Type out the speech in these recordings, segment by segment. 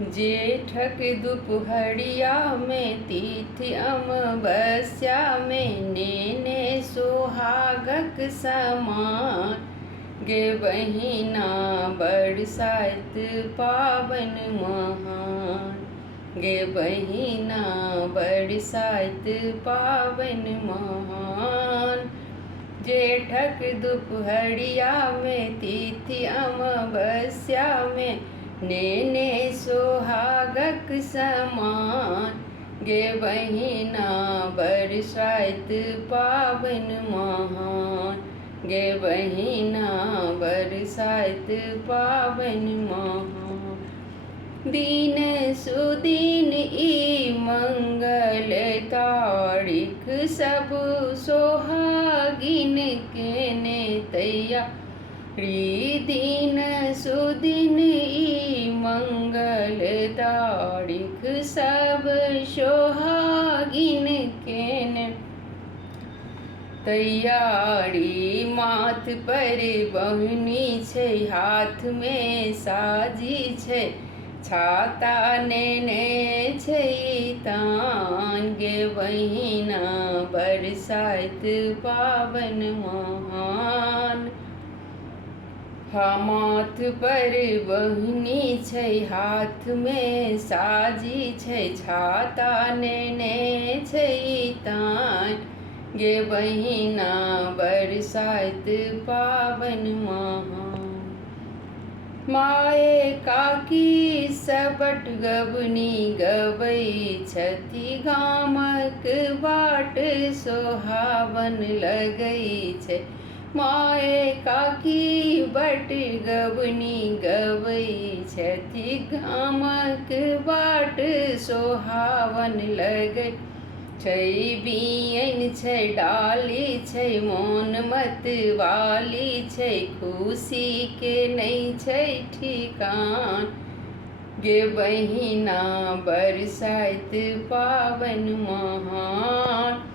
जेठक दुपहरिया में तिथि अमावस्या में नेने सोहागक समान गे बहिना बरसात पावन महान गे बहिना बरसात पावन महान। जेठक दुपहरिया में तिथि अमावस्या में नेने सोहागक समान गे बहिना बरसात पावन महान गे बहिना बरसात पावन महान। दिन सुदिन ई मंगल तारीख सब सोहागिन केने तैयारी दिन सुदिन ई मंगल तारीख सब सोहागिन केने तैयारी माथ पर बहनी छै हाथ में साजी छै छाता नेने छै तान गे बहिना बरसात पावन महान। माथ पर बहनी छै हाथ में साजी छै छाता नेने छै तान गे बहिना बरसात पावन महान। माए काकी सबट गबनी गबै छथि गामक बाट सोहावन लगै छै माए काकी बट गबनी गबै छथि गामक बाट सोहावन लगै छै बियन छै डाली छै मोन मतवाली छै खुशी के नहीं छै ठिकान गे बहिना बरसात पावन महान।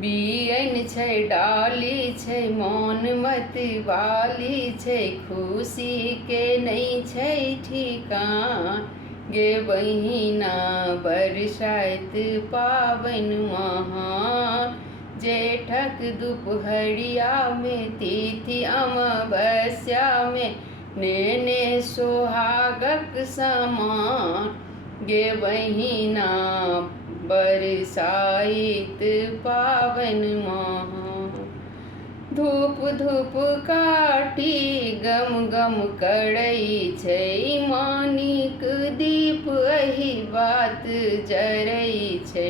बियन छै डाली छै मोन मतवाली छै खुशी के नहीं छै ठिकान गे बहिना बरसात पावन महान। जेठक दुपहरिया में तिथि अमावस्या में नेने सोहागक समान गे बहिना बरसात पावन महान। धूप धूप काठी गम गम करै छै मानिक दीप एहि बात जरै छै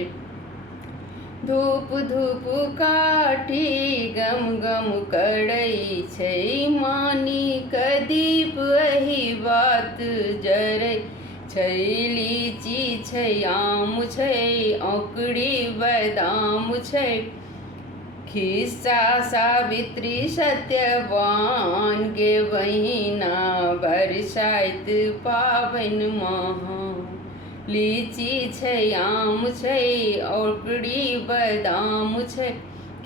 धूप धूप काठी गम गम करै छै मानिक दीप एहि बात जरै छै लीची छै आम छै औकड़ी बादाम छै खिस्सा सावित्री सत्यवान गे बहिना बरसात पावन महान। लीची छै आम छै औकड़ी बादाम छै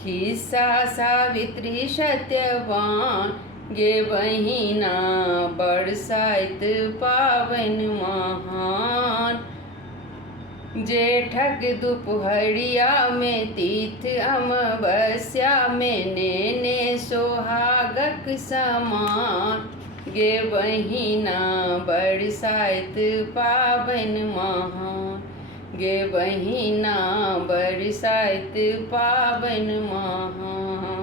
खिस्सा सावित्री सत्यवान गे बहिना बरसात पावन महान। जेठक दुपहरिया में तिथि अमावस्या में नेने सोहागक समान गे बहिना बरसात पावन महान गे बहिना बरसात पावन महान।